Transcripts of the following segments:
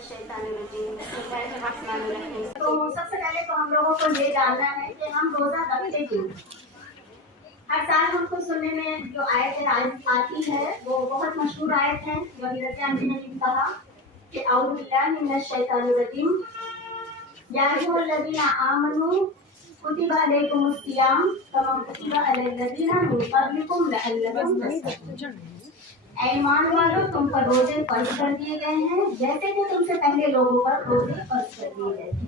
तो सबसे पहले तो हम लोगों को ये जानना है कि हम रोजा रखते क्यों। हर साल हमको सुनने में जो आयत आती है वो बहुत मशहूर आयत है जो हज़रत अम्मी ने कहा कि औज़ु बिल्लाहि मिनश शैतानिर रजीम या अय्युहल्लज़ीना आमनू कुतिबा अलैकुमुस सियाम कमा कुतिबा अलल लज़ीना मिन क़ब्लिकुम लअल्लकुम तत्तक़ून। ईमान वालों, तुम पर रोजे फर्ज कर दिए गए हैं जैसे कि तुमसे पहले लोगों पर रोजे फर्ज कर दिए गए थे।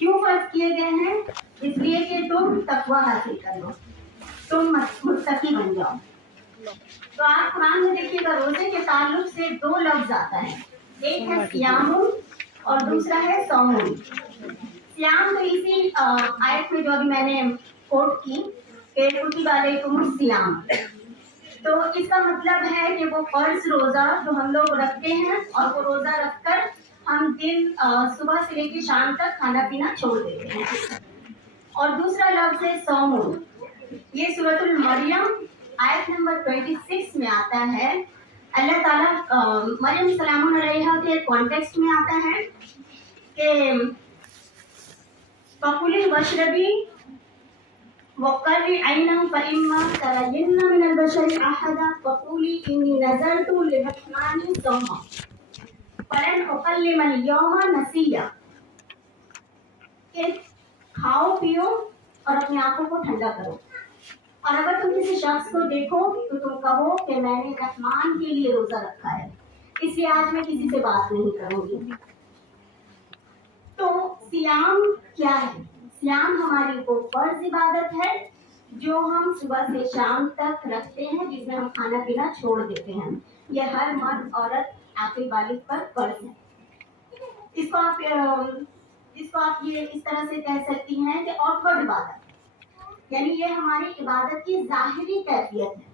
क्यों फर्ज किए गए हैं? इसलिए कि तुम तकवा हासिल कर लो, तुम मुत्तकी बन जाओ। तो आप कुरान में देखिएगा रोजे के ताल्लुक से दो लफ्ज आता है, एक है सियामुन और दूसरा है सौमुन। सियाम तो इसी आयत में जो अभी मैंने कोट की कि कुतिबा अलैकुमुस सियाम, तो इसका मतलब है कि वो फर्ज रोजा जो हम लोग रखते हैं और वो रोजा रखकर हम दिन सुबह से लेकर शाम तक खाना पीना छोड़ देते हैं। और दूसरा लफ्ज है सौमुन, ये सूरतुल मरियम आयत नंबर 26 में आता है। अल्लाह ताला मरियम सलामुन अलैहा के कॉन्टेक्स्ट में आता है कि फकुली वशरबी वक़र्रि ऐनम फ़इम्मा तरयिन्ना मिनल बशरि अहदा फ़क़ूली इन्नी नज़रतु लिर्रहमानि सौमा फ़लन उकल्लिमल यौमा नसिया। कि खाओ पियो और अपनी आंखों को ठंडा करो, और अगर तुम किसी शख्स को देखो तो तुम कहो कि मैंने रहमान के लिए रोजा रखा है, इसलिए आज मैं किसी से बात नहीं करूंगी। तो सियाम क्या है? सियाम हमारी वो फर्ज इबादत है जो हम सुबह से शाम तक रखते हैं, जिसमें हम खाना पीना छोड़ देते हैं। यह हर मर्द औरत आकिल बालिग पर फर्ज है। इसको आप ये इस तरह से कह सकती हैं कि आउटवर्ड इबादत, यानी ये हमारी इबादत की जाहिरी कैफियत है।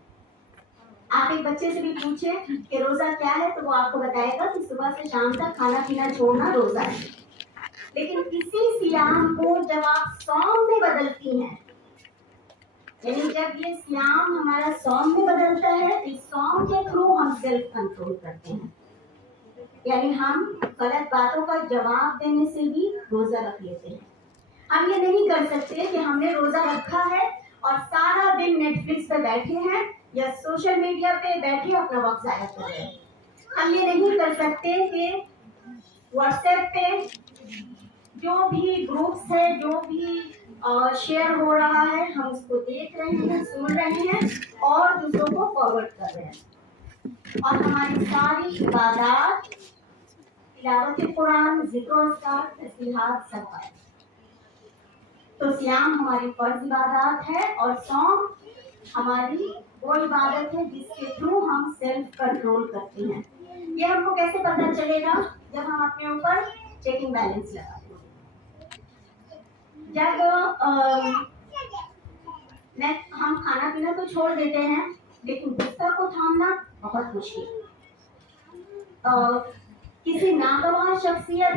आप एक बच्चे से भी पूछे कि रोजा क्या है तो वो आपको बताएगा कि सुबह से शाम तक खाना पीना छोड़ना रोजा है। लेकिन इसी सियाम को जब आप सौम में बदलती हैं, यानी जब ये सियाम हमारा सौम में बदलता है तो इस सौम के थ्रू हम सेल्फ कंट्रोल करते हैं, यानी हम गलत बातों का जवाब देने से भी रोजा रख लेते हैं। हम ये नहीं कर सकते कि हमने रोजा रखा है और सारा दिन नेटफ्लिक्स पे बैठे हैं या सोशल मीडिया पे बैठे अपना वक्त जाया कर रहे हैं। हम ये नहीं कर सकते कि व्हाट्सएप पे जो भी ग्रुप्स है, जो भी शेयर हो रहा है, हम उसको देख रहे हैं, सुन रहे हैं और दूसरों को फॉरवर्ड कर रहे हैं। और हमारी सारी इबादत, तिलावत कुरान, जिक्र अस्कार, तस्बीहात सब है। तो सियाम हमारी फर्ज इबादत है और सौम हमारी वो इबादत है जिसके थ्रू हम सेल्फ कंट्रोल करते हैं। ये हमको कैसे पता चलेगा? जब हम अपने ऊपर चेकिंग बैलेंस लगाते हैं। जब हम खाना पीना तो छोड़ देते हैं, लेकिन गुस्सा को थामना बहुत मुश्किल। किसी नागवार शख्सियत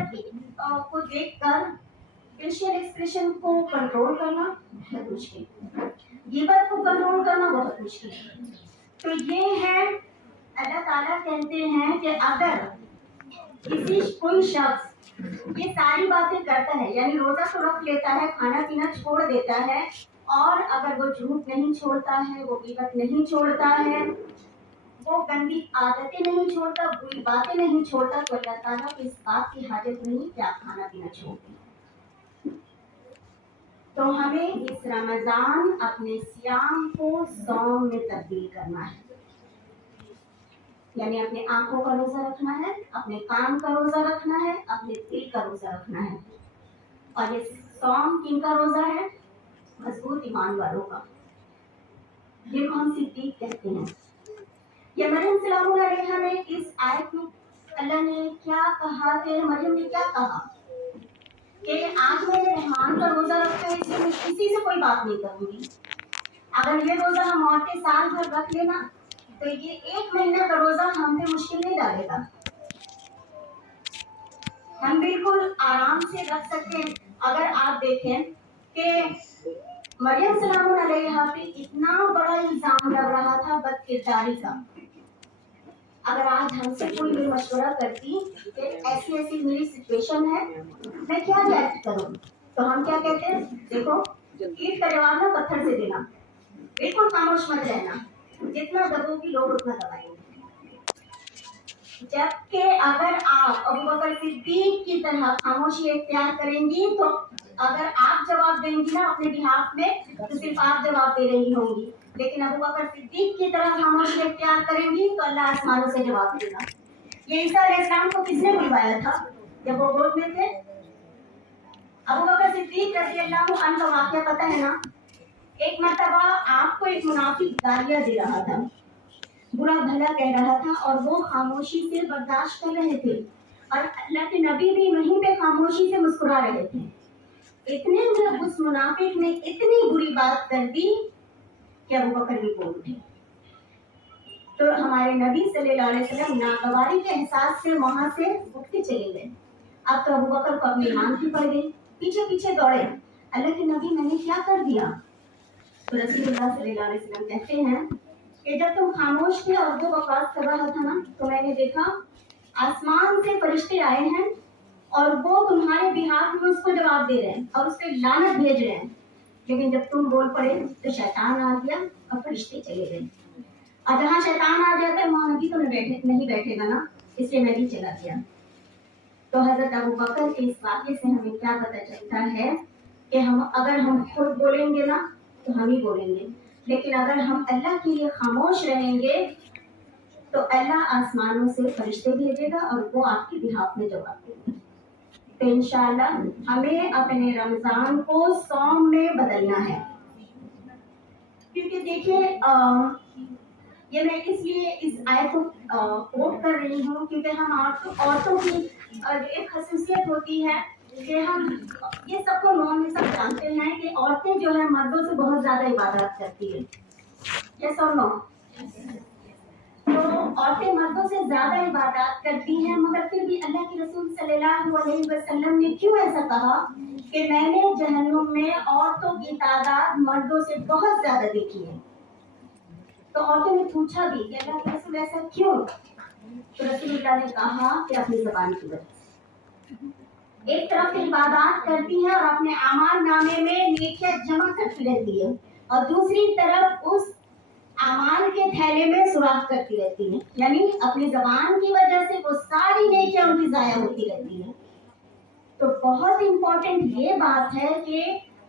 को देखकर फेशियल एक्सप्रेशन को कंट्रोल करना बहुत मुश्किल, गिबत को कंट्रोल करना बहुत मुश्किल। तो ये है, अल्लाह ताला कहते हैं कि अगर कोई शख्स ये सारी बातें करता है, यानी रोजा तो रख लेता है, खाना पीना छोड़ देता है, और अगर वो झूठ नहीं छोड़ता है, वो गिबत नहीं छोड़ता है, वो गंदी आदतें नहीं छोड़ता, बुरी बातें नहीं छोड़ता, तो अल्लाह ताला को इस बात की हाजत नहीं कि आप खाना पीना छोड़ दें। तो हमें इस रमजान अपने सियाम को सौम में तब्दील करना है, यानी अपने आंखों का रोजा रखना है, अपने कान का रोजा रखना है, अपने दिल का रोजा रखना है। और ये सौम किनका रोजा है? मजबूत ईमान वालों का, जिनको हम सिद्दीक कहते हैं। ये मरियम सलामुन अलैहा ने इस आयत में अल्लाह ने क्या कहा कि मरियम ने क्या कहा कि आज मैंने रहमान का रोजा रखा है, इसलिए मैं किसी से कोई बात नहीं करूंगी। अगर ये रोजा हम औरतें साल भर रख लेना तो ये 1 महीने का रोजा हम पे मुश्किल नहीं डालेगा, हम बिल्कुल आराम से रख सकते हैं। अगर आप देखें कि मरियम सलामुन अलैहा पे इतना बड़ा इल्जाम लग रहा था बदकिरदारी का, अगर आज हमसे कोई भी मशवरा करती कि ऐसी ऐसी मेरी सिचुएशन है, मैं क्या रिएक्ट करूं, तो हम क्या कहते हैं, देखो ईंट का जवाब ना पत्थर से देना, बिल्कुल खामोश मत रहना, जितना दबोगी लोग उतना दबाएंगे। जबकि अगर आप अबू बकर सिद्दीक की तरह खामोशी इख्तियार करेंगी, तो अगर आप जवाब देंगी ना अपने बिहाफ में, तो सिर्फ आप जवाब दे रही होंगी, लेकिन अबू बकर सिद्दीक की तरह खामोशी इख्तियार करेंगी तो अल्लाह आसमानों से जवाब देगा। ये ईसा अलैहिस्सलाम को किसने बुलवाया था जब वो गोद में थे? अबू बकर सिद्दीक रज़ियल्लाहु अन्हु का वाक़या पता है ना? एक मर्तबा आपको एक मुनाफिक गालियां दे रहा था, बुरा भला कह रहा था, और वो खामोशी से बर्दाश्त कर रहे थे, और अल्लाह के नबी भी वहीं पे खामोशी से मुस्कुरा रहे थे। इतने में उस मुनाफिक ने इतनी बुरी बात कर दी कि अबू बकर भी बोल उठे। तो हमारे नबी सल्लल्लाहु अलैहि वसल्लम नागवारी के एहसास से वहां से उठ के चले गए। अब तो अबू बकर को अपनी ईमान की पड़ गई, पीछे पीछे दौड़े, अल्लाह के नबी मैंने क्या कर दिया? तो रसूलुल्लाह सल्लल्लाहु अलैहि वसल्लम कहते हैं कि जब तुम खामोश थे और वो बकवास कर रहा था ना, तो मैंने देखा आसमान से फरिश्ते आए हैं और वो तुम्हारे बिहाफ में उसको जवाब दे रहे हैं और उस पर लानत भेज रहे हैं, लेकिन जब तुम बोल पड़े तो शैतान आ गया और फरिश्ते चले गए। और जहाँ शैतान आ जाता है वहाँ नबी तो नहीं बैठेगा ना, इसलिए नबी चला गया। तो हजरत अबू बकर के इस वाक़े से हमें क्या पता चलता है कि अगर हम खुद बोलेंगे ना तो हम ही बोलेंगे, लेकिन अगर हम अल्लाह के लिए खामोश रहेंगे तो अल्लाह आसमानों से फरिश्ते भेजेगा और वो आपके बिहाफ में जवाब देंगे। तो इंशाअल्लाह हमें अपने रमज़ान को सौम में बदलना है, क्योंकि देखिए ये मैं इसलिए इस आयत को कोट कर रही हूँ क्योंकि हम औरतों की एक खसूसियत होती है कि हम ये सबको नॉन सब जानते हैं कि औरतें जो है मर्दों से बहुत ज़्यादा इबादत करती है, यस और नो? तो औरतें मर्दों से ज्यादा इबादत करती हैं, मगर फिर भी अल्लाह के रसूल सल्लल्लाहु अलैहि वसल्लम ने क्यों ऐसा कहा कि मैंने जहन्नुम में औरतों की तादाद मर्दों से बहुत ज्यादा देखी है। तो औरतों ने पूछा भी कि अल्लाह के रसूल ऐसा क्यों? तो रसूलुल्लाह ने कहा कि अपनी ज़बान की वजह से। एक तरफ इबादत करती है और अपने आमाल नामे में नेकियां जमा करती रहती है, और दूसरी तरफ उस आमाल के थैले में सुराख करती रहती है, यानी अपनी ज़बान की वजह से वो सारी नेकियां उनकी ज़ाया होती रहती है। तो बहुत इम्पोर्टेंट ये बात है कि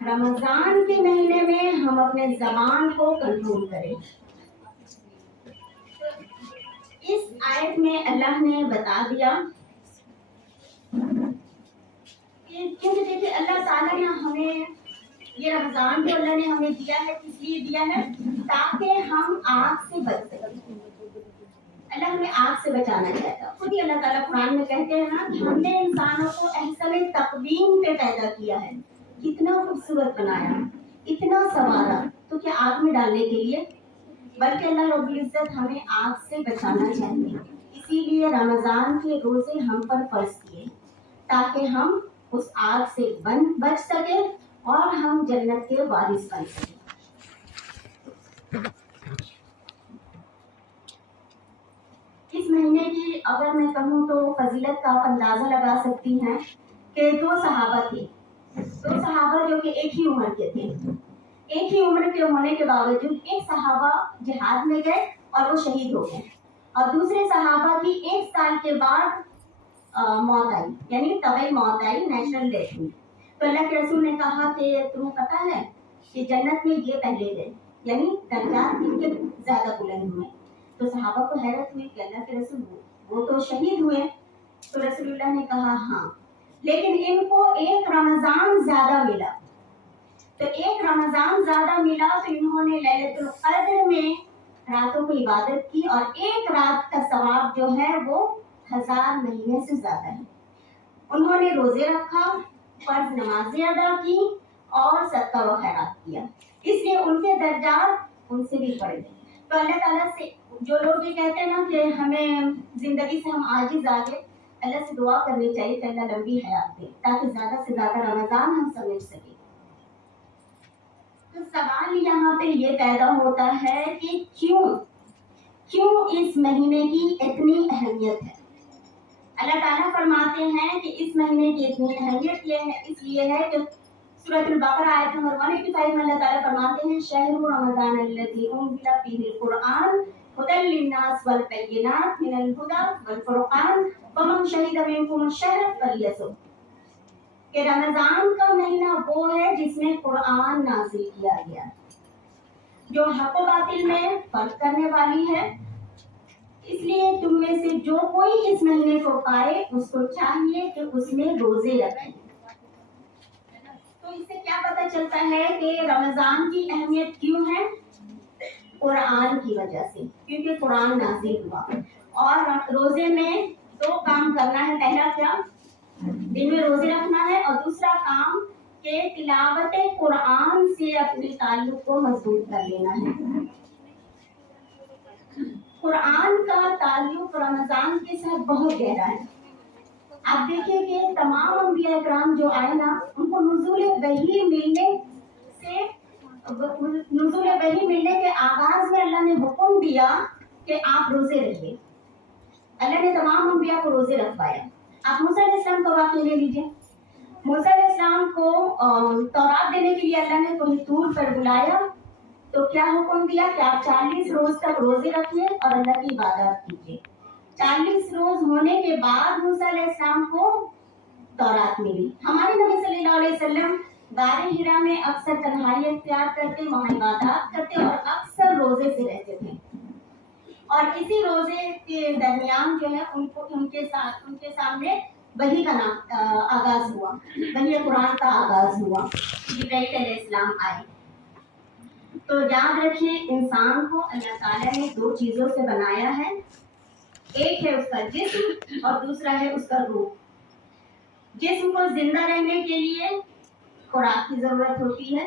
रमज़ान के महीने में हम अपने ज़बान को कंट्रोल करें। इस आयत में अल्लाह ने बता दिया कि क्योंकि देखिए अल्लाह ताला ने हमें ये रमज़ान जो अल्लाह ने हमें दिया है किस लिए दिया है? ताकि हम आग से बच सकें। अल्लाह हमें आग से बचाना चाहता है। खुद ही अल्लाह ताला कुरान में कहते हैं ना कि हमने इंसानों को अहसन तक़वीम पे पैदा किया है, कितना खूबसूरत बनाया, इतना संवारा, तो क्या आग में डालने के लिए? बल्कि अल्लाह रब्बुल इज्जत हमें आग से बचाना चाहिए, इसीलिए रमज़ान के रोजे हम पर फर्ज किए ताकि हम उस आग से बच सके और हम जन्नत के वारिस बन सके। इस महीने की अगर मैं कहूँ तो फजीलत का आप अंदाजा लगा सकती हैं कि दो सहाबा थे, दो सहाबा जो कि एक ही उम्र के थे। एक ही उम्र के होने के बावजूद एक सहाबा जिहाद में गए और वो शहीद हो गए, और दूसरे सहाबा की 1 साल के बाद मौत आई, यानी तबई मौत आई, नेचुरल डेथ हुई। तो अल्लाह के रसूल ने कहा कि तुम्हें पता है कि जन्नत में ये पहले गए, यानी दर्जात इनके ज्यादा बुलंद हुए। तो सहाबा को हैरत हुई कि अल्लाह के रसूल वो तो शहीद हुए। तो रसूलुल्लाह ने कहा हाँ, लेकिन इनको एक रमज़ान ज्यादा मिला। तो एक रमज़ान ज्यादा मिला तो इन्होंने लैलतुल क़द्र में रातों की इबादत की, और एक रात का सवाब जो है वो 1000 महीने से ज्यादा है। उन्होंने रोजे रखा, फर्ज नमाजें अदा की और सदका व खैरात किया, इसलिए उनके दर्जात उनसे भी बढ़ गए। तो अल्लाह ताला से जो लोग ये कहते हैं ना कि हमें जिंदगी से हम आजिज आ गए, अल्लाह से दुआ करनी चाहिए कि अल्लाह लंबी हयात दे ताकि ज्यादा से ज्यादा रमज़ान हम समझ सकें। तो सवाल यहाँ पे ये पैदा होता है कि क्यों क्यों इस महीने की इतनी अहमियत है। अल्लाह ताला फरमाते हैं कि इस महीने की इतनी अहमियत ये है, इसलिए है कि सूरह बकरा आयत नंबर 185 में अल्लाह ताला फरमाते हैं शहरु रमज़ान अल्लज़ी उनज़िला फ़ीहिल कुरआन हुदल लिन्नास वल बय्यिनात मिनल हुदा वल फुरक़ान फमन शहिद मिनकुम अश-शहर फलयसुम, कि रमजान का महीना वो है जिसमें कुरान नाज़िल किया गया, जो हक व बातिल में फर्क करने वाली है। इसलिए तुम में से जो कोई इस महीने को पाए उसको चाहिए कि उसमें रोजे रखें। तो इससे क्या पता चलता है कि रमजान की अहमियत क्यों है? कुरान की वजह से, क्योंकि कुरान नाज़िल हुआ। और रोजे में दो काम करना है, पहला क्या, दिन में रोजे रखना है, और दूसरा काम के तिलावत कुरान से अपने ताल्लुक को मजबूत कर लेना है। कुरान का ताल्लुक रमजान के साथ बहुत गहरा है। आप देखिए कि तमाम अंबिया इकराम जो आए ना, उनको नुज़ूल वही मिलने के आगाज में अल्लाह ने हुक्म दिया कि आप रोजे रखिए। अल्लाह ने तमाम अंबिया को रोजे रखवाया। आप मूसा अलैहिस्सलाम का वाक़या ले लीजिए। मूसा अलैहिस्सलाम को तौरात देने के लिए अल्लाह ने कोई तूर पर बुलाया, तो क्या हुक्म दिया कि आप 40 रोज तक रोजे रखिए और अल्लाह की इबादत कीजिए। 40 रोज होने के बाद मूसा अलैहिस्सलाम को तौरात मिली। हमारे नबी सल्लल्लाहु अलैहि वसल्लम गारे हिरा में अक्सर तन्हाई इख्तियार करते, वहाँ इबादत करते और अक्सर रोजे से रहते थे। और इसी रोजे के दरमियान जो है उनके सामने वही का आगाज हुआ, वही कुरान का आगाज हुआ। जिब्राइल अलैहिस्सलाम आए। तो याद रखिए, इंसान को अल्लाह ताला ने दो चीजों से बनाया है, एक है उसका जिस्म और दूसरा है उसका रूह। जिस्म को जिंदा रहने के लिए खुराक की जरूरत होती है,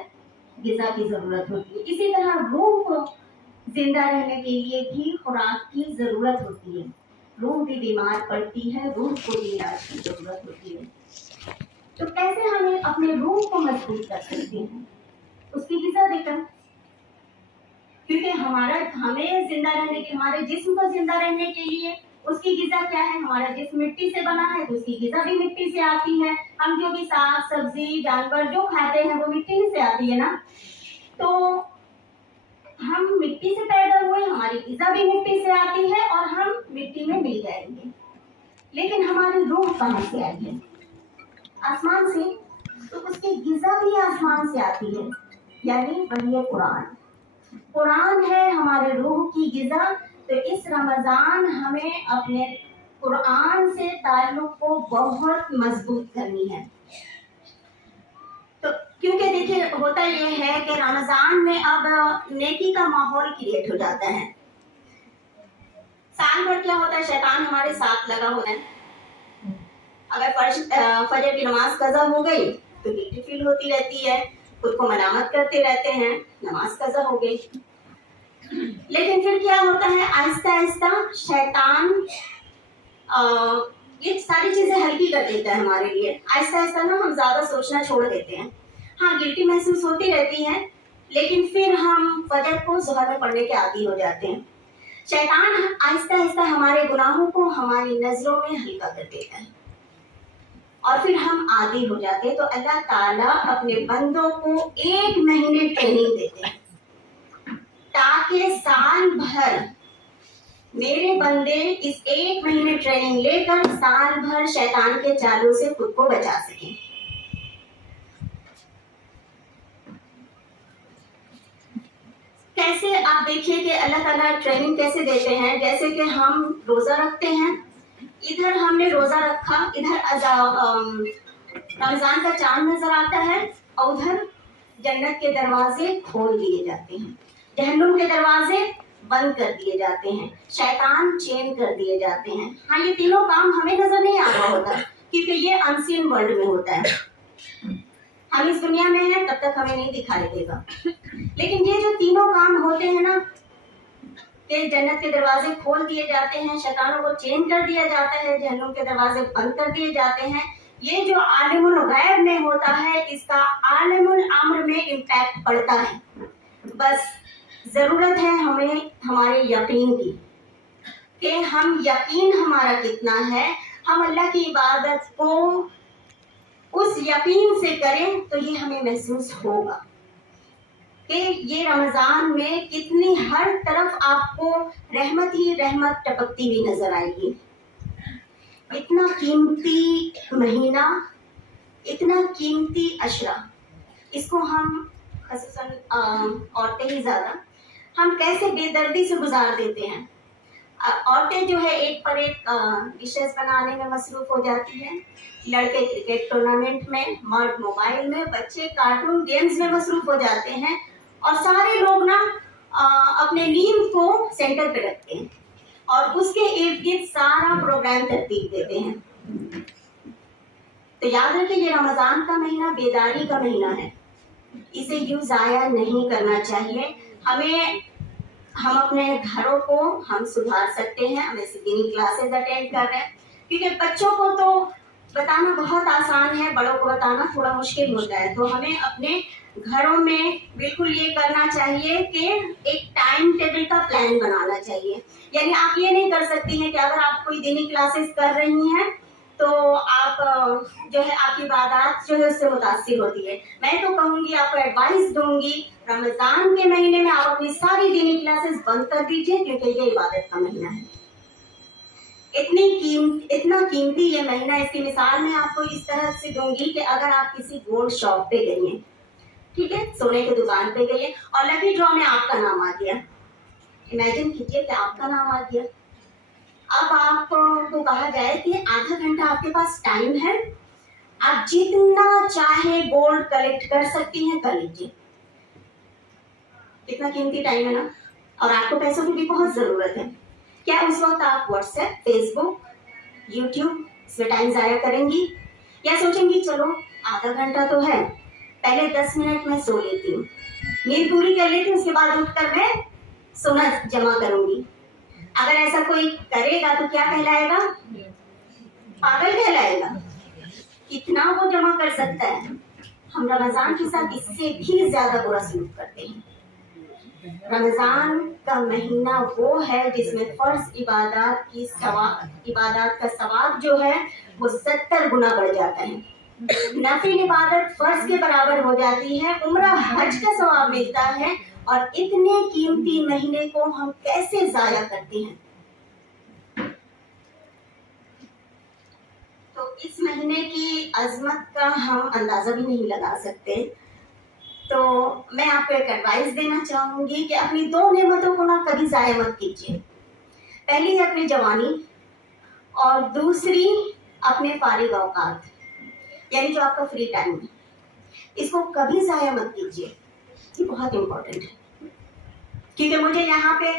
ग़िज़ा की जरूरत होती है। इसी तरह रूह को जिंदा रहने के लिए भी खुराक की जरूरत होती है। रूह भी बीमार पड़ती है, रूह को भी इलाज की जरूरत होती है। तो कैसे हमें अपने रूह को मजबूत कर सकते हैं? उसकी ग़िज़ा देकर, क्योंकि हमें जिंदा रहने के, हमारे जिस्म को जिंदा रहने के लिए उसकी ग़िज़ा क्या है? हमारा जिस्म मिट्टी से बना है तो उसकी ग़िज़ा भी मिट्टी से आती है। हम जो भी साग सब्जी जानवर जो खाते हैं वो मिट्टी ही से आती है ना। तो हम मिट्टी से पैदा हुए, हमारी ग़िज़ा भी मिट्टी से आती है और हम मिट्टी में मिल जाएंगे। लेकिन हमारी रूह कहाँ से आई है? आसमान से। तो उसकी ग़िज़ा भी आसमान से आती है, यानी वही है कुरान। कुरान है हमारे रूह की ग़िज़ा। तो इस रमज़ान हमें अपने कुरान से ताल्लुक को बहुत मजबूत करनी है। तो क्योंकि देखिए होता ये है कि रमज़ान में अब नेकी का माहौल क्रिएट हो जाता है। साल भर क्या होता है, शैतान हमारे साथ लगा होता है। अगर फजर की नमाज कज़ा हो गई तो गिल्टी फील होती रहती है, खुद को मलामत करते रहते हैं, नमाज कज़ा हो गई। लेकिन फिर क्या होता है, आहिस्ता आहिस्ता शैतान ये सारी चीजें हल्की कर देता है हमारे लिए। आहिस्ता आहिस्ता ना हम ज्यादा सोचना छोड़ देते हैं। हाँ, गिल्टी महसूस होती रहती है, लेकिन फिर हम फजर को ज़ोहर में पढ़ने के आदी हो जाते हैं। शैतान आहिस्ता आहिस्ता हमारे गुनाहों को हमारी नजरों में हल्का कर देता है और फिर हम आदी हो जाते हैं। तो अल्लाह ताला अपने बंदों को 1 महीने ट्रेनिंग देते हैं ताकि साल भर मेरे बंदे इस 1 महीने ट्रेनिंग लेकर साल भर शैतान के चालों से खुद को बचा सकें। कैसे? आप देखिए कि अल्लाह ताला ट्रेनिंग कैसे देते हैं। जैसे कि हम रोजा रखते हैं, इधर हमने रोजा रखा, इधर रमजान का चांद नजर आता है और उधर जन्नत के दरवाजे खोल दिए जाते हैं, जहन्नुम के दरवाजे बंद कर दिए जाते हैं, शैतान चेन कर दिए जाते हैं। हाँ, ये तीनों काम हमें नजर नहीं आ रहा होता क्योंकि ये अनसीन वर्ल्ड में होता है। हम इस दुनिया में हैं तब तक हमें नहीं दिखाई देगा। लेकिन ये जो तीनों काम होते हैं ना, कि जन्नत के दरवाजे खोल दिए जाते हैं, शैतानों को चेन कर दिया जाता है, जहन्नुम के दरवाजे बंद कर दिए जाते हैं, ये जो आलिमुल गैब में होता है इसका आलिमुल अम्र में इम्पैक्ट पड़ता है। बस जरूरत है हमें हमारे यकीन की کہ ہم یقین ہمارا کتنا ہے، ہم اللہ کی عبادت کو اس یقین سے کریں تو یہ ہمیں محسوس ہوگا کہ یہ رمضان میں کتنی ہر طرف آپ کو رحمت ہی رحمت ٹپکتی ہوئی نظر آئے گی. اتنا قیمتی مہینہ، اتنا قیمتی عشرہ، اس کو ہم خصوصاً عورتیں ہی زیادہ ہم کیسے بے دردی سے گزار دیتے ہیں. عورتیں جو ہے ایک پر ایک ڈشز بنانے میں مصروف ہو جاتی ہیں، لڑکے کرکٹ ٹورنامنٹ میں، مرد موبائل میں، بچے کارٹون گیمز میں مصروف ہو جاتے ہیں، اور سارے لوگ نا اپنے نیند کو سینٹر پہ رکھتے ہیں اور اس کے ارد گرد سارا پروگرام ترتیب دیتے ہیں. تو یاد رکھیں یہ رمضان کا مہینہ بیداری کا مہینہ ہے، اسے یوں ضائع نہیں کرنا چاہیے. ہم اپنے گھروں کو ہم سدھار سکتے ہیں، ہم ایسی دینی کلاسز اٹینڈ کر رہے ہیں، کیونکہ بچوں کو تو بتانا بہت آسان ہے، بڑوں کو بتانا تھوڑا مشکل ہوتا ہے. تو ہمیں اپنے گھروں میں بالکل یہ کرنا چاہیے کہ ایک ٹائم ٹیبل کا پلان بنانا چاہیے. یعنی آپ یہ نہیں کر سکتی ہیں کہ اگر آپ کوئی دینی کلاسز کر رہی ہیں تو آپ جو ہے آپ کی عبادات جو ہے اس سے متاثر ہوتی ہے. میں تو کہوں گی، آپ کو ایڈوائس دوں گی، رمضان کے مہینے میں آپ اپنی ساری دینی کلاسز بند کر دیجئے، کیونکہ یہ عبادت کا مہینہ ہے. اتنا قیمتی یہ مہینہ، اس کی مثال میں آپ کو اس طرح سے دوں گی کہ اگر آپ کسی گولڈ شاپ پہ گئی ہیں، ٹھیک ہے، سونے کی دکان پہ گئی ہیں اور لکی ڈرا میں آپ کا نام آ گیا. امیجن کیجیے کہ آپ کا نام آ گیا. اب آپ کو کہا جائے کہ آدھا گھنٹہ آپ کے پاس ٹائم ہے، آپ جتنا چاہے گولڈ کلیکٹ کر سکتی ہیں، کر لیجیے. کتنا قیمتی ٹائم ہے نا، اور آپ کو پیسوں کی بھی بہت ضرورت ہے. کیا اس وقت آپ واٹس ایپ، فیس بک، یوٹیوب اس میں ٹائم ضائع کریں گی، یا سوچیں گی چلو آدھا گھنٹہ تو ہے، پہلے 10 منٹ میں سو لیتی ہوں، نیند پوری کر لیتی ہوں، اس کے بعد اٹھ کر میں سونا جمع کروں گی. اگر ایسا کوئی کرے گا تو کیا کہلائے گا؟ پاگل کہلائے گا. کتنا وہ جمع کر سکتا ہے؟ ہم رمضان کے ساتھ اس سے بھی زیادہ برا سلوک کرتے ہیں. رمضان کا مہینہ وہ ہے جس میں فرض عبادات کا ثواب جو ہے وہ 70 گنا بڑھ جاتا ہے. نفل عبادت فرض کے برابر ہو جاتی ہے، عمرہ حج کا ثواب ملتا ہے، اور اتنے قیمتی مہینے کو ہم کیسے ضائع کرتے ہیں. تو اس مہینے کی عظمت کا ہم اندازہ بھی نہیں لگا سکتے. تو میں آپ کو ایک ایڈوائس دینا چاہوں گی کہ اپنی 2 نعمتوں کو نہ کبھی ضائع مت کیجیے. پہلی ہے اپنی جوانی، اور دوسری اپنے فارغ اوقات، یعنی جو آپ کا فری ٹائم ہے، اس کو کبھی ضائع مت کیجیے. یہ بہت امپورٹنٹ ہے، کیونکہ مجھے یہاں پہ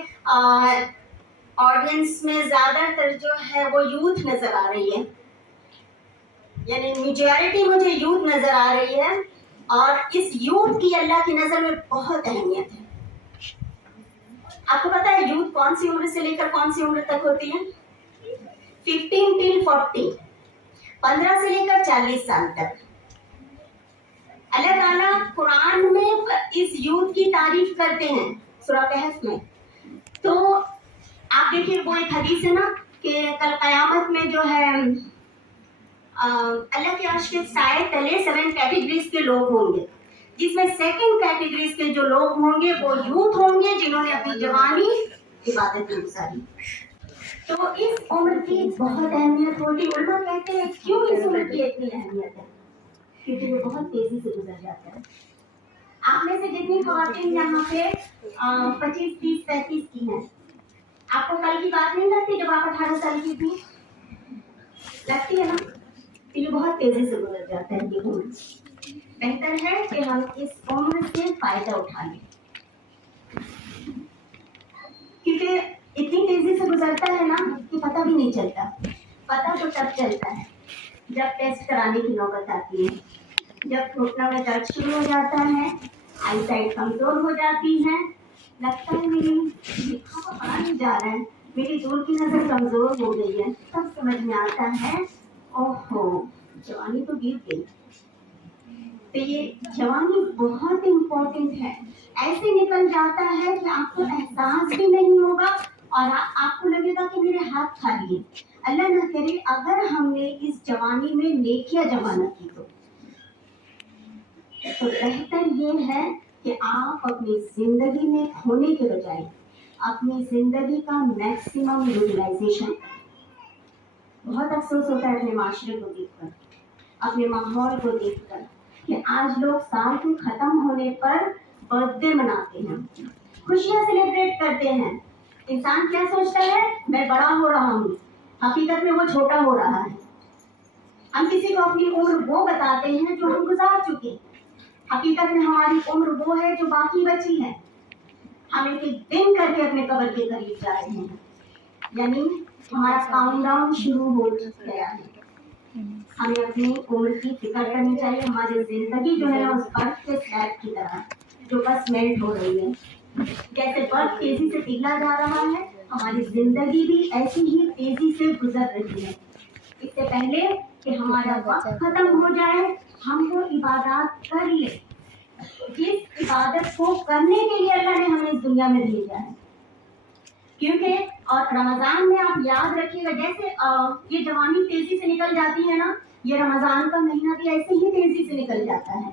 آڈینس میں زیادہ تر جو ہے وہ یوتھ نظر آ رہی ہے، یعنی میجورٹی مجھے یوتھ نظر آ رہی ہے، اور اس یوتھ کی اللہ کی نظر میں بہت اہمیت ہے. آپ کو پتا ہے یوتھ کون سی عمر سے لے کر کون سی عمر تک ہوتی ہے؟ 15 till 40، 15 سے لے کر 40 سال تک. اللہ تعالیٰ قرآن میں اس یوتھ کی تعریف کرتے ہیں سورہ کہف میں. تو آپ دیکھیں وہ ایک حدیث ہے نا کہ کل قیامت میں جو ہے اللہ کے عرش کے سائے تلے 7 کیٹیگریز کے لوگ ہوں گے، جس میں 2nd کیٹیگریز کے جو لوگ ہوں گے وہ یوتھ ہوں گے جنہوں نے اپنی جوانی عبادت میں گزاری. تو اس عمر کی بہت اہمیت ہوتی. علماء کہتے ہیں کیوں اس عمر کی اتنی اہمیت ہے؟ کیونکہ وہ بہت تیزی سے گزر جاتا ہے. آپ میں سے جتنی خواتین یہاں پہ 25، 30، 35 کی ہیں، آپ کو کل کی بات نہیں لگتی جب آپ 18 سال کی تھی؟ لگتی ہے نا؟ یہ بہت تیزی سے گزر جاتا ہے یہ عمر. بہتر ہے کہ ہم اس عمر سے فائدہ اٹھا لیں، کیونکہ اتنی تیزی سے گزرتا ہے نا کہ پتہ بھی نہیں چلتا. پتہ تو تب چلتا ہے جب ٹیسٹ کرانے کی نوبت آتی ہے، جب گھٹنوں میں درد شروع ہو جاتا ہے، آئی سائٹ کمزور ہو جاتی ہے، لگتا ہے میری لکھا تو پڑھا نہیں جا رہا ہے، میری دور کی نظر کمزور ہو گئی ہے. تب سمجھ میں آتا ہے اوہو جوانی تو گر گئی. تو یہ جوانی بہت امپورٹنٹ ہے. ایسے نکل جاتا ہے کہ آپ کو احساس بھی نہیں ہوگا اور آپ کو لگے گا کہ میرے ہاتھ خالی ہیں. اللہ نہ کرے اگر ہم نے اس جوانی میں نیکیاں جمع نہ کی تو بہتر یہ ہے کہ آپ اپنی زندگی میں کھونے کے بجائے اپنی زندگی کا میکسیمم یوٹیلائزیشن. بہت افسوس ہوتا ہے اپنے معاشرے کو دیکھ کر, اپنے ماحول کو دیکھ کر, کہ آج لوگ سال کے ختم ہونے پر برتھ ڈے مناتے ہیں, خوشیاں سیلیبریٹ کرتے ہیں. انسان کیا سوچتا ہے, میں بڑا ہو رہا ہوں, حقیقت میں وہ چھوٹا ہو رہا ہے. ہم کسی کو اپنی عمر وہ بتاتے ہیں جو ہم گزار چکے, حقیقت میں ہماری عمر وہ ہے جو باقی بچی ہے. ہم ایک ایک دن کر کے اپنے قبر کے قریب جا رہے ہیں, یعنی ہمارا کاؤنٹ ڈاؤن شروع ہو گیا ہے. ہمیں اپنی عمر کی فکر کرنی چاہیے. ہماری زندگی جو ہے اس برف کے سلیب کی طرح جو بس میلٹ ہو رہی ہے. جیسے برف تیزی سے پگھلا جا رہا ہے, ہماری زندگی بھی ایسی ہی تیزی سے گزر رہی ہے. اس سے پہلے کہ ہمارا وقت ختم ہو جائے ہم وہ عبادات کر لیں جس عبادت کو کرنے کے لیے اللہ نے ہمیں اس دنیا میں بھیجا ہے. کیونکہ اور رمضان میں آپ یاد رکھیے گا, جیسے یہ جوانی تیزی سے نکل جاتی ہے نا, یہ رمضان کا مہینہ بھی ایسے ہی تیزی سے نکل جاتا ہے.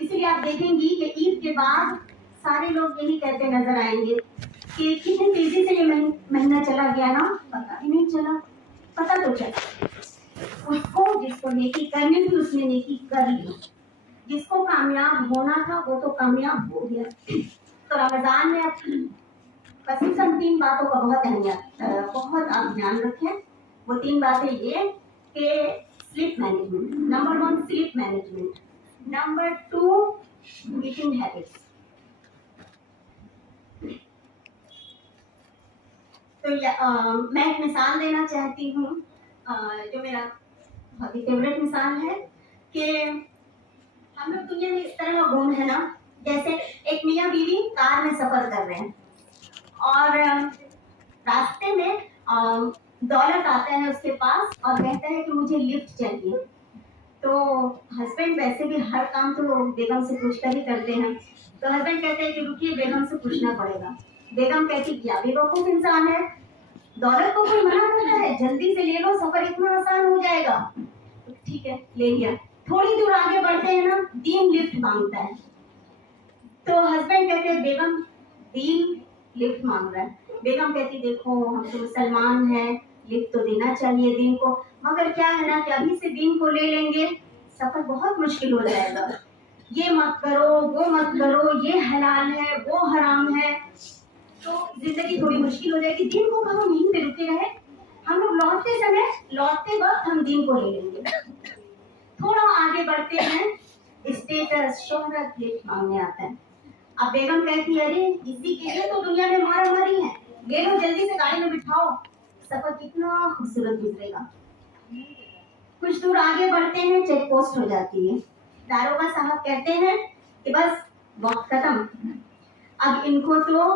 اس لیے آپ دیکھیں گی کہ عید کے بعد سارے لوگ یہی کہتے نظر آئیں گے کہ کتنی تیزی سے یہ مہینہ چلا گیا نا, پتا ہی نہیں چلا. پتا تو چلا اس کو, جس کو نیکی کرنی تھی اس نے نیکی کر لی, جس کو کامیاب ہونا تھا وہ تو کامیاب ہو گیا. تو رمضان میں اب خصوصاً 3 باتوں کا بہت آپ دھیان رکھیں. وہ 3 باتیں یہ کہ slip management, number 1 slip management, number 2 eating habits. تو میں ایک مثال دینا چاہتی ہوں جو میرا بہت ہی فیوریٹ مثال ہے کہ ہم لوگ دنیا میں اس طرح گم ہے نا, جیسے ایک میاں بیوی کار میں سفر کر رہے ہیں اور راستے میں دولت آتا ہے اس کے پاس اور کہتا ہے کہ مجھے لفٹ چاہیے. تو ہسبینڈ ویسے بھی ہر کام تو بیگم سے پوچھ کر ہی کرتے ہیں, تو ہسبینڈ کہتے ہیں کہ رکیے بیگم سے پوچھنا پڑے گا. بیگم کہتی کیا بیوقوف انسان ہے, دولت کو کوئی منع کرتا ہے, جلدی سے لے لو, سفر اتنا آسان ہو جائے گا. ٹھیک ہے لے لیا. تھوڑی دور آگے بڑھتے ہیں نا, دین لفٹ مانگتا ہے. تو ہسبینڈ کہتے ہیں بیگم دین لفٹ مانگ رہا ہے. بیگم کہتی دیکھو ہم تو مسلمان ہیں, لفٹ تو دینا چاہیے دین کو, مگر کیا ہے نا کہ ابھی سے دین کو لے لیں گے سفر بہت مشکل ہو جائے گا. یہ مت کرو, وہ مت کرو, یہ حلال ہے, وہ حرام ہے, تو زندگی تھوڑی مشکل ہو جائے گی. دین کو کہاں یہیں پہ رکے رہے, ہم لوگ لوٹتے وقت ہم دین کو لے لیں گے. تھوڑا آگے بڑھتے ہیں, اسٹیٹس شہرت لفٹ مانگنے آتا ہے. اب بیگم کہتی ہے ارے اسی کے لیے تو دنیا میں مارا ماری ہے, لے لو جلدی سے گاڑی میں بٹھاؤ, سفر کتنا خوبصورت گزرے گا. کچھ دور آگے بڑھتے ہیں, چیک پوسٹ ہو جاتی ہے. داروغہ صاحب کہتے ہیں کہ بس وقت ختم. اب ان کو تو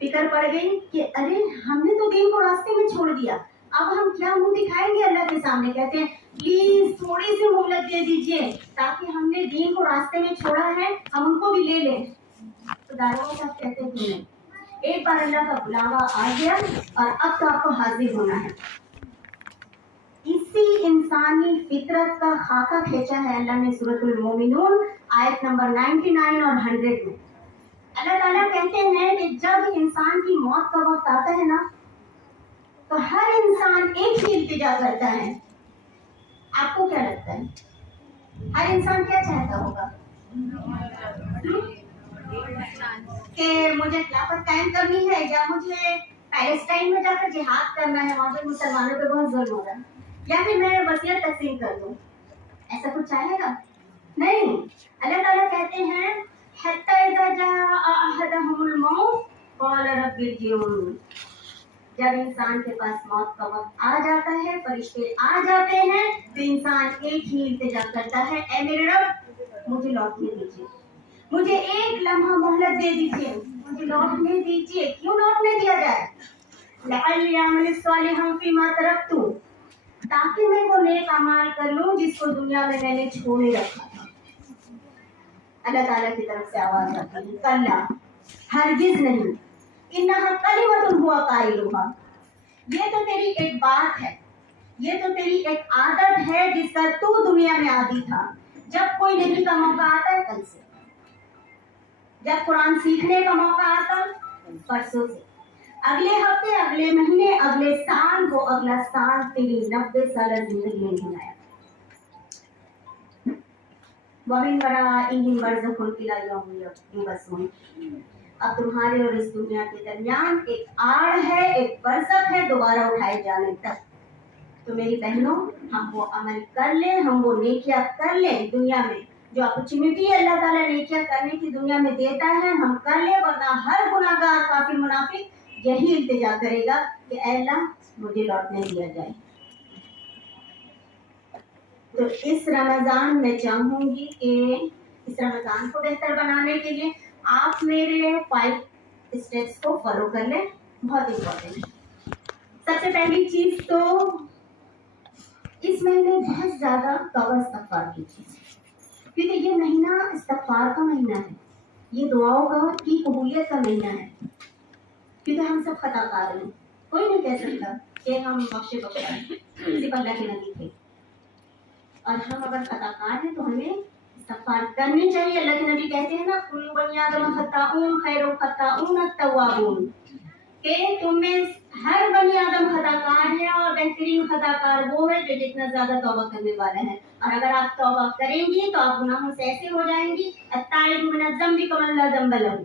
فکر پڑ گئی کہ ارے ہم نے تو دین کو راستے میں چھوڑ دیا, اب ہم کیا منہ دکھائیں گے اللہ کے سامنے. کہتے ہیں پلیز تھوڑی سی مہلت دے دیجیے تاکہ ہم نے دین کو راستے میں چھوڑا ہے ہم ان کو بھی لے لیں. تو داروغہ صاحب کہتے ہیں کہ ایک بار اللہ کا بلاوا آ گیا اور اب تو آپ کو حاضر ہونا ہے. اسی انسانی فطرت کا خاکہ کھینچا ہے اللہ نے سورۃ المومنون آیت نمبر 99 اور 100 میں. اللہ تعالیٰ کہتے ہیں کہ جب انسان کی موت کا وقت آتا ہے نا تو ہر انسان ایک ہی التجا کرتا ہے. آپ کو کیا لگتا ہے ہر انسان کیا چاہتا ہوگا؟ کہ مجھے خلافت قائم کرنی ہے, یا مجھے پیلسٹائن میں جا کر جہاد کرنا ہے, وہاں پہ مسلمانوں پہ بہت ظلم ہو رہا ہے, یا پھر میں وصیت تقسیم کر دوں. ایسا کچھ چاہے گا؟ نہیں. اللہ تعالیٰ کہتے ہیں حتی اذا جاء احدهم الموت قال رب ارجعون. جب انسان کے پاس موت کا وقت آ جاتا ہے, فرشتے آ جاتے ہیں, تو انسان ایک ہی التجا کرتا ہے, اے میرے رب مجھے لوٹنے دیجیے, مجھے ایک لمحہ مہلت دے دیجیے, مجھے لوٹنے دیجیے. کیوں لوٹنے دیا جائے؟ لعلی اعمل صالحا فیما ترکت, تاکہ میں وہ نیک اعمال کر لوں جس کو دنیا میں نے چھوڑے رکھا تھا. اللہ تعالیٰ کی طرف سے آواز آتی ہے کلا, ہرگز نہیں. इन्नहा कलिमतुन हुवा काइलुहा। ये तो तेरी एक बात है, ये तो तेरी एक आदत है जिसका तू दुनिया में आदी था। जब कोई नबी का मौका आता है कल से, जब कुरान सीखने का मौका आता परसों से, अगले हफ्ते, अगले महीने, अगले साल, वो अगला साल तेरी 90 साल जिंदगी में नहीं आया। वमिन वराइहिम बरज़खुन इला यौमि युबअसून। अब तुम्हारे और इस दुनिया के दरमियान एक आड़ है, एक बरज़ख है दोबारा उठाए जाने तक। तो मेरी बहनों, हम वो अमल कर लें, हम वो नेकियां कर लें। दुनिया में जो अपॉर्चुनिटी अल्लाह ताला नेकियां करने की दुनिया में देता है, हम कर लें, वरना हर गुनाहगार काफिर मुनाफिक यही इल्तिजा करेगा कि अल्लाह मुझे लौटने दिया जाए। तो इस रमजान में चाहूंगी कि इस रमजान को बेहतर बनाने के लिए आप मेरे 5 स्टेप्स को फॉलो कर लें, बहुत इम्पोर्टेंट है। सबसे पहली चीज तो इस महीने बहुत ज्यादा तौबा इस्तग़फ़ार कीजिए, क्योंकि ये महीना इस्तग़फ़ार का महीना है, ये दुआओं का की कबूलियत का महीना है। क्योंकि हम सब खताकार हैं, कोई नहीं कह सकता कि हम बख्शे बख्शा सिर्फ अल्लाह के नबी थे। और हम अगर खताकार हैं तो हमें इस्तग़फ़ार करनी चाहिए। अल्लाह के नबी कहते हैं ना, कुल्लु बनी आदम खताऊन खैरुल खताऊन अत-तव्वाबून, कि तुम्हें हर बनी आदम खताकार है और बेहतरीन खताकार वो है जो जितना ज्यादा तौबा करने वाले हैं। और अगर आप तौबा करेंगी तो आप गुनाहों से ऐसे हो जाएंगी, अत्ताइबु मिनज़ ज़ंबि कमन ला ज़ंब लहू।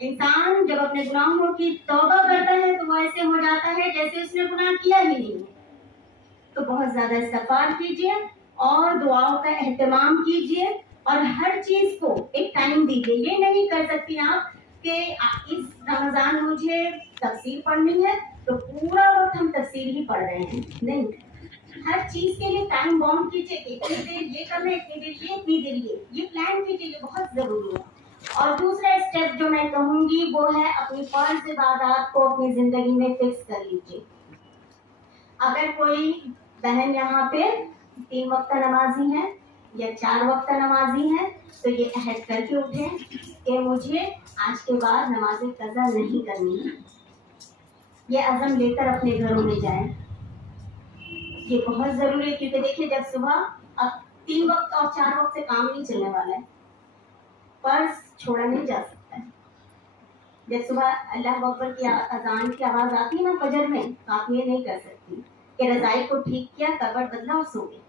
इंसान जब अपने गुनाहों की तौबा करता है तो वो ऐसे हो जाता है जैसे उसने गुनाह किया ही नहीं है। तो बहुत ज्यादा इस्तग़फ़ार कीजिए और दुआओं का एहतमाम कीजिए और हर चीज को एक टाइम दीजिए। ये नहीं कर सकती आप कि इस रमजान मुझे तफसीर पढ़नी है तो पूरा वक्त हम तफसीर ही पढ़ रहे हैं, नहीं। हर चीज के लिए टाइम बाउंड कीजिए कि इतनी देर ये करना है, इतनी देर ये, इतनी देर ये प्लान कीजिए, ये बहुत जरूरी है। और दूसरा स्टेप जो मैं कहूंगी वो है अपनी फर्ज इबादत को अपनी जिंदगी में फिक्स कर लीजिए। अगर कोई बहन यहाँ पे 3 वक्त नमाजी है या 4 वक्त नमाजी है तो ये अहद करके उठे कि मुझे आज के बाद नमाज कज़ा नहीं करनी है। ये अज़म लेकर अपने घरों में जाएं, ये बहुत जरूरी है। क्योंकि देखिए, जब सुबह अब 3 वक्त और 4 वक्त से काम नहीं चलने वाला है, पर्स छोड़ा नहीं जा सकता है। जब सुबह अल्लाह अकबर की अजान की आवाज आती है ना फजर में, तो आप ये नहीं कर सकती कि रजाई को ठीक किया, करवट बदला और सो गए।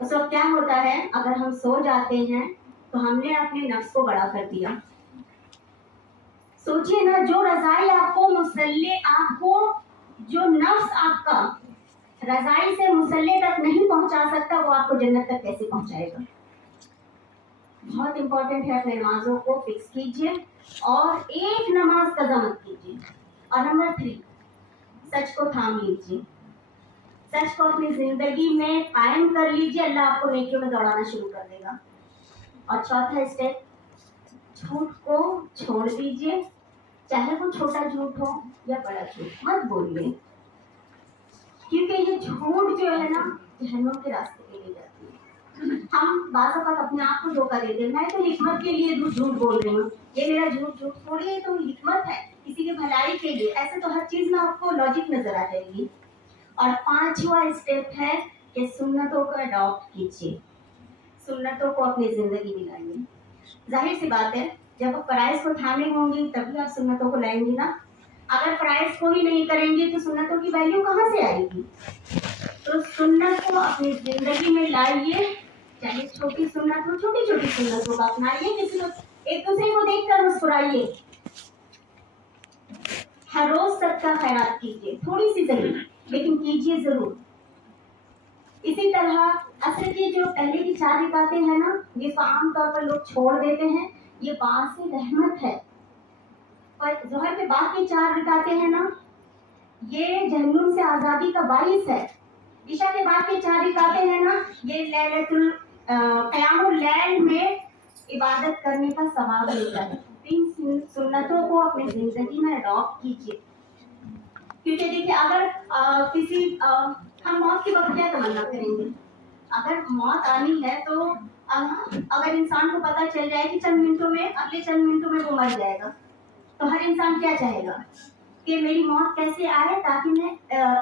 उस वक्त क्या होता है, अगर हम सो जाते हैं तो हमने अपने नफ्स को बड़ा कर दिया। सोचिए ना, जो रजाई आपको मुसल्ले, आपको जो नफ्स आपका रजाई से मुसल्ले तक नहीं पहुंचा सकता, वो आपको जन्नत तक कैसे पहुंचाएगा। बहुत इंपॉर्टेंट है, अपने नमाजों को फिक्स कीजिए और एक नमाज कज़ा मत कीजिए। और नंबर 3, सच को थाम लीजिए, सच को अपनी जिंदगी में कायम कर लीजिए, अल्लाह आपको नेकियों में दौड़ाना शुरू कर देगा। और चौथा स्टेप, झूठ को छोड़ दीजिए, चाहे वो छोटा झूठ हो या बड़ा झूठ, मत बोलिए, क्योंकि ये झूठ जो है ना जहन्नुम के रास्ते पे ले जाती है। हम बाज़ औक़ात अपने आप को धोखा देते हैं, मैं तो हिकमत के लिए झूठ बोल रही हूँ, ये मेरा झूठ थोड़ी है, तो हिकमत है किसी की भलाई के लिए। ऐसे तो हर चीज में आपको लॉजिक नजर आ जाएगी। और 5वां स्टेप है कि सुन्नतों को अडॉप्ट कीजिए, सुन्नतों को अपनी जिंदगी में लाइए। जाहिर सी बात है, जब आप फराइज को थामे होंगी तभी आप सुन्नतों को लाएंगी ना। अगर फराइज को ही नहीं करेंगी तो सुन्नतों की वैल्यू कहाँ से आएगी। तो सुन्नत को अपनी जिंदगी में लाइए, चाहे छोटी सुन्नत हो, छोटी छोटी सुन्नतों को अपनाइए, किसी को एक दूसरे को देखकर मुस्कुराइए, हर रोज सबका खैरात कीजिए, थोड़ी सी जरूर लेकिन कीजिए जरूर। इसी तरह असर की जो पहले की 4 रिकातें हैं ना, जिसको आमतौर पर लोग छोड़ देते हैं, ये बासी रहमत है। और ज़ोहर के बाद की 4 रिकातें हैं ना, ये जहन्नुम से आज़ादी का बाइस है। इशा के बाद की 4 रिकातें हैं ना, ये लैलतुल क़यामुल लैल में इबादत करने का सवाब मिलता है। इन सुन्नतों को अपनी जिंदगी में अडॉप्ट कीजिए, क्योंकि देखिए, अगर हम मौत के वक्त क्या तमन्ना करेंगे। अगर मौत आनी है तो अगर इंसान को पता चल जाए कि चंद मिनटों में, अगले चंद मिनटों में वो मर जाएगा, تو ہر انسان کیا چاہے گا کہ میری موت کیسے آئے تاکہ میں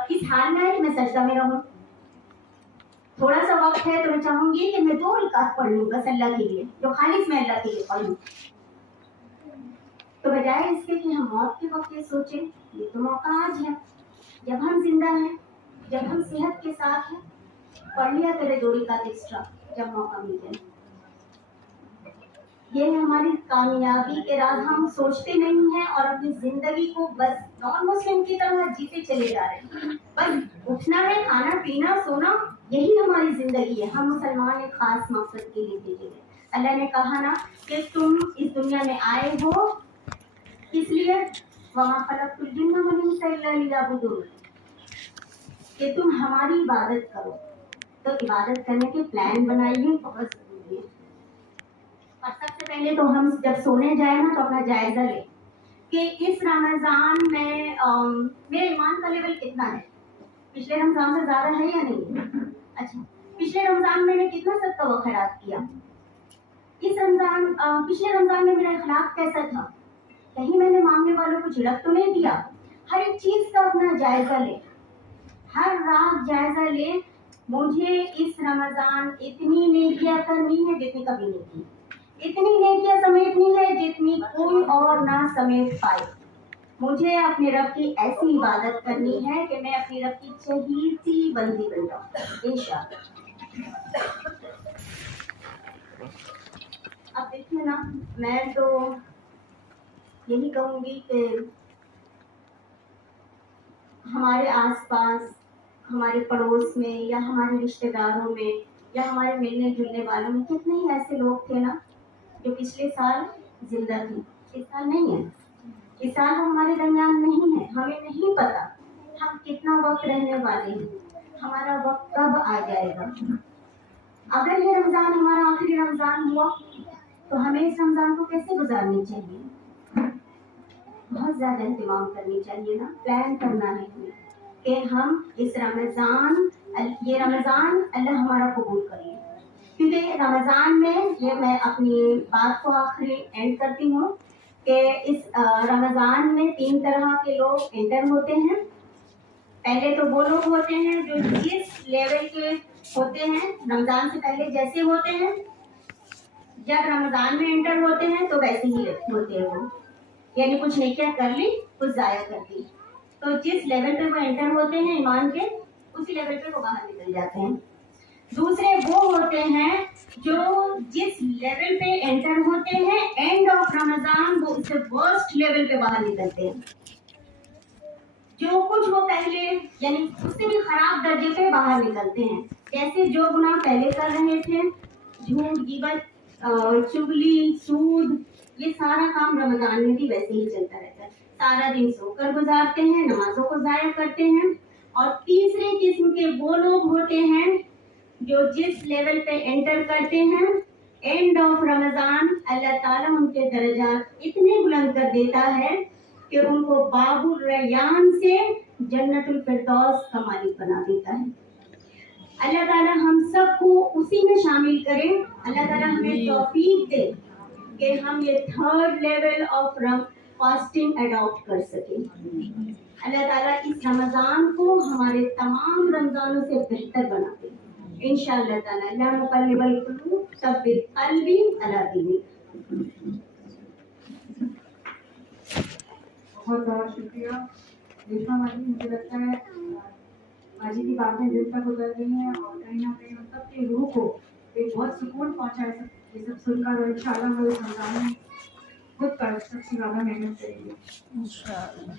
اس حال میں آئے کہ میں سجدہ میں رہوں. تھوڑا سا وقت ہے تو میں چاہوں گی کہ میں 2 رکعت پڑھ لوں بس اللہ کے لیے، جو خالص میں اللہ کے لیے پڑھوں. تو بجائے اس کے کہ ہم موت کے وقت یہ سوچیں، یہ تو موقع آج ہے جب ہم زندہ ہیں، جب ہم صحت کے ساتھ ہیں، پڑھ لیا کرے 2 رکعت ایکسٹرا جب موقع مل جائے. یہ ہے ہماری کامیابی کے راز. ہم سوچتے نہیں ہیں اور اپنی زندگی کو بس نان مسلم کی طرح جیتے چلے جا رہے ہیں. بس اٹھنا ہے، کھانا پینا سونا، یہی ہماری زندگی ہے. ہم مسلمان ایک خاص مقصد کے لیے بھیجے گئے. اللہ نے کہا نا کہ تم اس دنیا میں آئے ہو اس لیے وَمَا خَلَقْتُ الْجِنَّ وَالْإِنسَ إِلَّا لِيَعْبُدُونِ، کہ تم ہماری عبادت کرو. تو عبادت کرنے کے پلان بنائیے، بہت ضروری ہے. اور سب سے پہلے تو ہم جب سونے جائیں نا تو اپنا جائزہ لیں کہ اس رمضان میں میرے ایمان کا لیول کتنا ہے. پچھلے رمضان سے زیادہ ہے یا نہیں؟ اچھا، پچھلے رمضان میں نے کتنا صدقہ و خیرات کیا؟ پچھلے رمضان میں میرا اخلاق کیسا تھا؟ کہیں میں نے مانگنے والوں کو جھڑک تو نہیں دیا؟ ہر ایک چیز کا اپنا جائزہ لیں، ہر رات جائزہ لیں. مجھے اس رمضان اتنی نیکیاں کرنی ہے جتنی کبھی نہیں کی، اتنی نیکیاں سمیٹنی ہے جتنی کوئی اور نہ سمیٹ پائے. مجھے اپنے رب کی ایسی عبادت کرنی ہے کہ میں اپنے رب کی چہیتی بندی بن جاؤں انشاءاللہ. اب دیکھیے نا، میں تو یہی کہوں گی کہ ہمارے آس پاس، ہمارے پڑوس میں یا ہمارے رشتہ داروں میں یا ہمارے ملنے جلنے والوں میں کتنے ہی ایسے لوگ تھے نا جو پچھلے سال زندہ تھے، اس سال نہیں ہے. اس سال وہ ہمارے درمیان نہیں ہے. ہمیں نہیں پتا ہم کتنا وقت رہنے والے ہیں، ہمارا وقت کب آ جائے گا. اگر یہ رمضان ہمارا آخری رمضان ہوا تو ہمیں اس رمضان کو کیسے گزارنی چاہیے؟ بہت زیادہ اہتمام کرنی چاہیے نا. پلان کرنا ہے کہ ہم اس یہ رمضان اللہ ہمارا قبول کرے. کیونکہ رمضان میں یہ میں اپنی بات کو آخری اینڈ کرتی ہوں کہ اس رمضان میں 3 طرح کے لوگ انٹر ہوتے ہیں. پہلے تو وہ لوگ ہوتے ہیں جو جس لیول کے ہوتے ہیں رمضان سے پہلے جیسے ہوتے ہیں، جب رمضان میں انٹر ہوتے ہیں تو ویسے ہی ہوتے ہیں وہ، یعنی کچھ نیکیاں کر لی کچھ ضائع کر دی. تو جس لیول پہ وہ انٹر ہوتے ہیں ایمان کے، اسی لیول پہ وہ باہر نکل جاتے ہیں. دوسرے وہ ہوتے ہیں جو جس لیول پہ انٹر ہوتے ہیں اینڈ آف رمضان وہ اس سے ورسٹ لیول پہ باہر نکلتے ہیں. جو کچھ وہ پہلے یعنی اس سے بھی خراب درجے پہ باہر نکلتے ہیں. جیسے جو گناہ پہلے کر رہے تھے، جھوٹ، غیبت، چغلی، سود، یہ سارا کام رمضان میں بھی ویسے ہی چلتا رہتا ہے. سارا دن سو کر گزارتے ہیں، نمازوں کو ضائع کرتے ہیں. اور تیسرے قسم کے وہ لوگ ہوتے ہیں جو جس لیول پہ انٹر کرتے ہیں اینڈ آف رمضان اللہ تعالیٰ ان کے درجات اتنے بلند کر دیتا ہے کہ ان کو باب الریان سے جنت الفردوس کا مالک بنا دیتا ہے. اللہ تعالیٰ ہم سب کو اسی میں شامل کرے. اللہ تعالیٰ ہمیں توفیق دے کہ ہم یہ 3rd level of fasting adapt کر سکیں. اللہ تعالیٰ اس رمضان کو ہمارے تمام رمضانوں سے بہتر بنا دے انشاءاللہ تعالیٰ. لا مقلب القلوب ثبت قلبی علی دینک. بہت بہت شکریہ ریشما باجی. مجھے لگتا ہے باجی کی باتیں دل تک گزر گئی ہیں اور کہیں نہ کہیں ہم سب کی روح کو ایک بہت سکون پہنچا ہے یہ سب سن کر. اور انشاءاللہ ہم اس رمضان میں خود پر سب سے زیادہ محنت کریں گے.